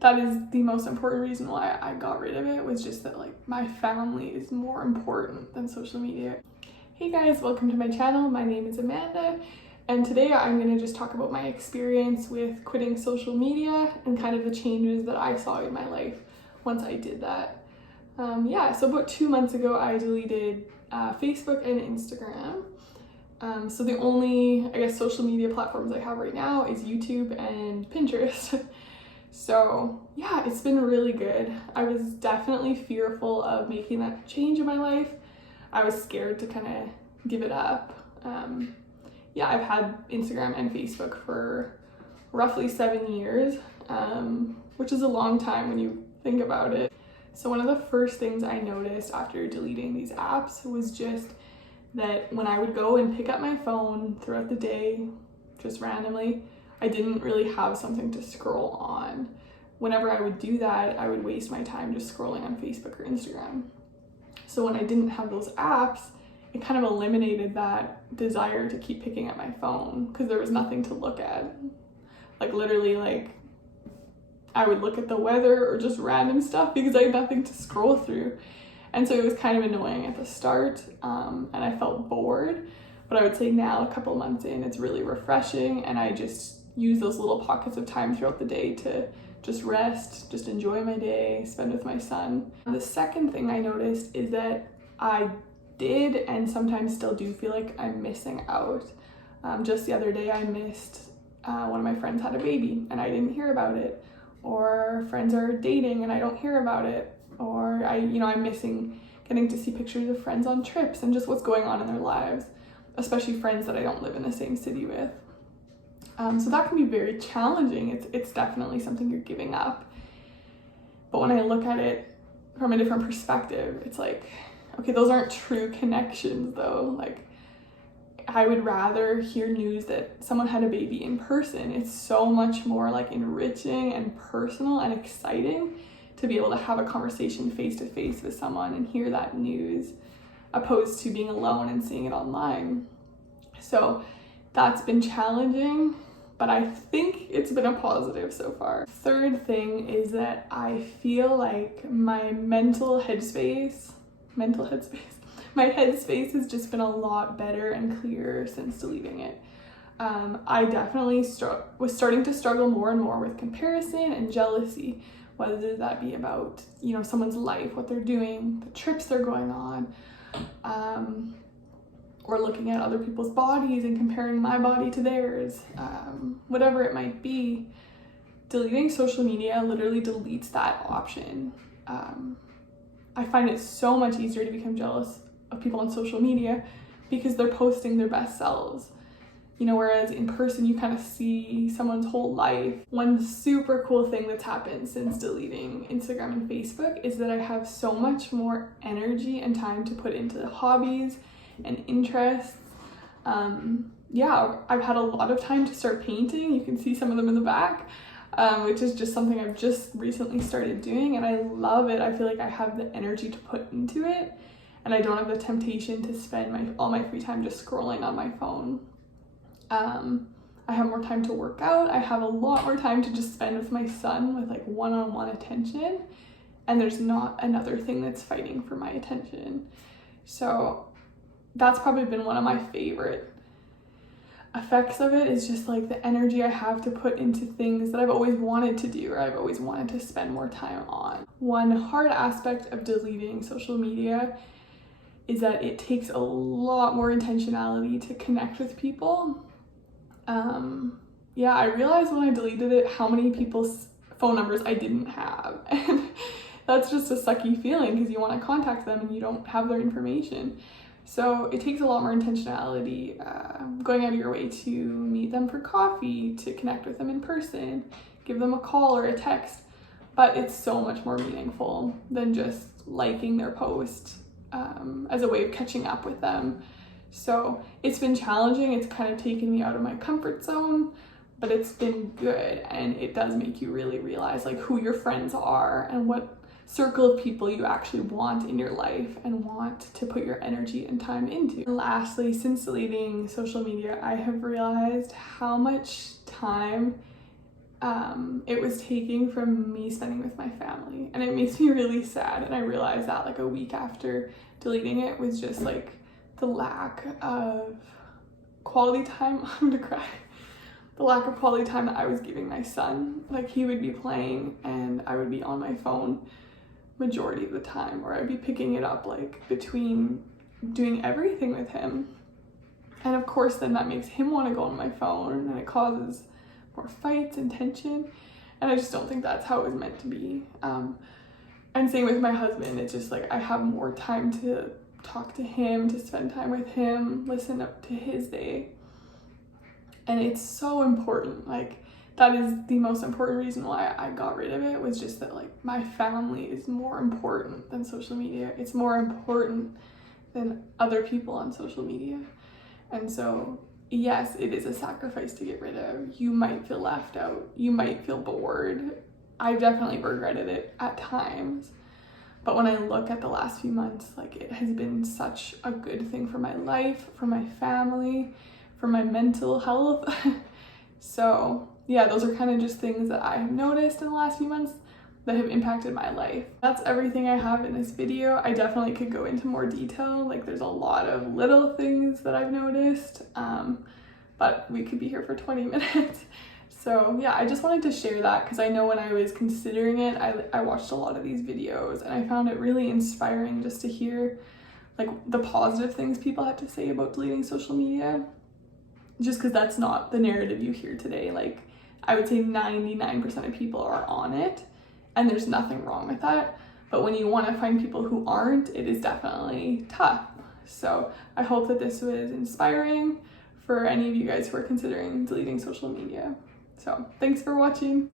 that is the most important reason why I got rid of it, was just that like my family is more important than social media. Hey guys, welcome to my channel. My name is Amanda, and today I'm going to just talk about my experience with quitting social media and kind of the changes that I saw in my life once I did that. So about 2 months ago I deleted Facebook and Instagram. So the only, I guess, social media platforms I have right now is YouTube and Pinterest. So yeah, it's been really good. I was definitely fearful of making that change in my life. I was scared to kind of give it up. I've had Instagram and Facebook for roughly 7 years, which is a long time when you think about it. So one of the first things I noticed after deleting these apps was just that when I would go and pick up my phone throughout the day, just randomly, I didn't really have something to scroll on. Whenever I would do that, I would waste my time just scrolling on Facebook or Instagram. So when I didn't have those apps, it kind of eliminated that desire to keep picking up my phone because there was nothing to look at. Like literally, like I would look at the weather or just random stuff because I had nothing to scroll through. And so it was kind of annoying at the start, and I felt bored. But I would say now, a couple months in, it's really refreshing, and I just use those little pockets of time throughout the day to just rest, just enjoy my day, spend with my son. The second thing I noticed is that I did and sometimes still do feel like I'm missing out. Just the other day I missed one of my friends had a baby and I didn't hear about it, or friends are dating and I don't hear about it, or I'm missing getting to see pictures of friends on trips and just what's going on in their lives, especially friends that I don't live in the same city with. So that can be very challenging. It's definitely something you're giving up. But when I look at it from a different perspective, it's like, okay, those aren't true connections though. Like, I would rather hear news that someone had a baby in person. It's so much more like enriching and personal and exciting to be able to have a conversation face to face with someone and hear that news, opposed to being alone and seeing it online. So that's been challenging, but I think it's been a positive so far. Third thing is that I feel like my headspace has just been a lot better and clearer since deleting it. I definitely was starting to struggle more and more with comparison and jealousy, whether that be about, someone's life, what they're doing, the trips they're going on, or looking at other people's bodies and comparing my body to theirs, whatever it might be. Deleting social media literally deletes that option. I find it so much easier to become jealous of people on social media because they're posting their best selves. Whereas in person you kind of see someone's whole life. One super cool thing that's happened since deleting Instagram and Facebook is that I have so much more energy and time to put into hobbies and interests. I've had a lot of time to start painting. You can see some of them in the back, which is just something I've just recently started doing, and I love it. I feel like I have the energy to put into it, and I don't have the temptation to spend all my free time just scrolling on my phone. I have more time to work out. I have a lot more time to just spend with my son with like one-on-one attention, and there's not another thing that's fighting for my attention. So that's probably been one of my favorite effects of it, is just like the energy I have to put into things that I've always wanted to do or I've always wanted to spend more time on. One hard aspect of deleting social media is that it takes a lot more intentionality to connect with people. I realized when I deleted it how many people's phone numbers I didn't have, and that's just a sucky feeling because you want to contact them and you don't have their information. So it takes a lot more intentionality, going out of your way to meet them for coffee, to connect with them in person, give them a call or a text. But it's so much more meaningful than just liking their post as a way of catching up with them. So it's been challenging. It's kind of taken me out of my comfort zone, but it's been good. And it does make you really realize like who your friends are and what circle of people you actually want in your life and want to put your energy and time into. And lastly, since deleting social media, I have realized how much time it was taking from me spending with my family, and it makes me really sad. And I realized that like a week after deleting it was just like the lack of quality time. I'm gonna cry. The lack of quality time that I was giving my son. Like, he would be playing and I would be on my phone majority of the time, or I'd be picking it up like between doing everything with him. And of course then that makes him want to go on my phone, and it causes more fights and tension, and I just don't think that's how it was meant to be. And same with my husband. It's just like I have more time to talk to him, to spend time with him, listen up to his day, and it's so important. Like, that is the most important reason why I got rid of it, was just that like my family is more important than social media. It's more important than other people on social media. And so yes, it is a sacrifice to get rid of. You might feel left out, you might feel bored. I definitely regretted it at times, but when I look at the last few months, like, it has been such a good thing for my life, for my family, for my mental health. So yeah, those are kind of just things that I have noticed in the last few months that have impacted my life. That's everything I have in this video. I definitely could go into more detail. Like, there's a lot of little things that I've noticed, but we could be here for 20 minutes. So yeah, I just wanted to share that because I know when I was considering it, I watched a lot of these videos, and I found it really inspiring just to hear like the positive things people had to say about deleting social media, just because that's not the narrative you hear today. Like, I would say 99% of people are on it, and there's nothing wrong with that. But when you want to find people who aren't, it is definitely tough. So I hope that this was inspiring for any of you guys who are considering deleting social media. So thanks for watching.